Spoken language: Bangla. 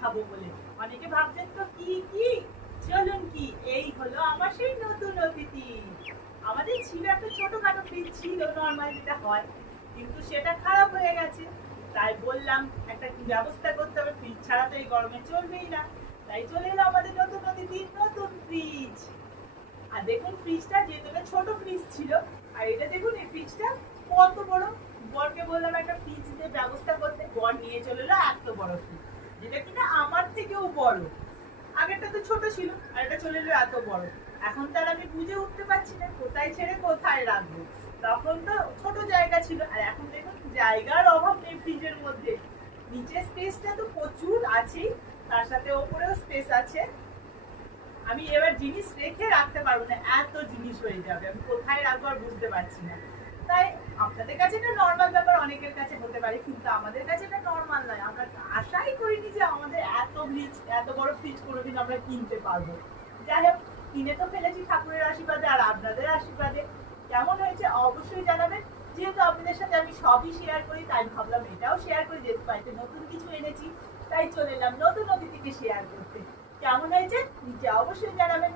দেখাবো বলে। অনেকে ভাবছেন তো কি কি, চলুন কি, এই হলো আমার সেই নতুন অতিথি। আমাদের ছিল একটা ছোটখাটো ফ্রিজ, ছিল নর্মাল যেটা হয়, কিন্তু সেটা খারাপ হয়ে গেছে। তাই বললাম একটা কি ব্যবস্থা করতে হবে, ফ্রিজ ছাড়া তো এই গরমে চলবেই না। তাই চলে এলো আমাদের নতুন অতিথি, নতুন ফ্রিজ। আর দেখুন ফ্রিজটা, যেহেতু এটা ছোট ফ্রিজ ছিল, আর এটা দেখুন এই ফ্রিজটা কত বড়। বরকে বললাম একটা ফ্রিজ দিয়ে ব্যবস্থা করতে, বর নিয়ে চলে এলো এত বড় ফ্রিজ, যেটা কিনা আমার থেকেও বড়। আগেরটা তো ছোট ছিল, আর এটা চলে এলো এত বড়। এখন তার আমি বুঝে উঠতে পারছি না কোথায় ছেড়ে কোথায় রাখবো। তখন তো ছোট জায়গা ছিল, আর এখন দেখুন জায়গার অভাব নেই ফ্রিজের মধ্যে। নিচের স্পেসটা তো প্রচুর আছেই, তার সাথে ওপরেও স্পেস আছে। আমি এবার জিনিস রেখে রাখতে পারবো না, এত জিনিস হয়ে যাবে, আমি কোথায় রাখবো আর বুঝতে পারছি না। তাই আপনাদের কাছে এটা নর্মাল ব্যাপার, অনেকের কাছে হতে পারে, কিন্তু আমাদের কাছে এটা নর্মাল নয়। আমরা আশাই করিনি যে আমাদের এত ফ্রিজ, এত বড় ফ্রিজ কোনোদিন আমরা কিনতে পারবো। যাই হোক, কিনে তো ফেলেছি ঠাকুরের আশীর্বাদে আর আপনাদের আশীর্বাদে। কেমন হয়েছে অবশ্যই জানাবেন। যেহেতু আপনাদের সাথে আমি সবই শেয়ার করি, তাই ভাবলাম এটাও শেয়ার করি, যেহেতু বাড়িতে নতুন কিছু এনেছি, তাই চলে এলাম নতুন অতিথিকে শেয়ার করতে। কেমন হয়েছে নিচে অবশ্যই জানাবেন।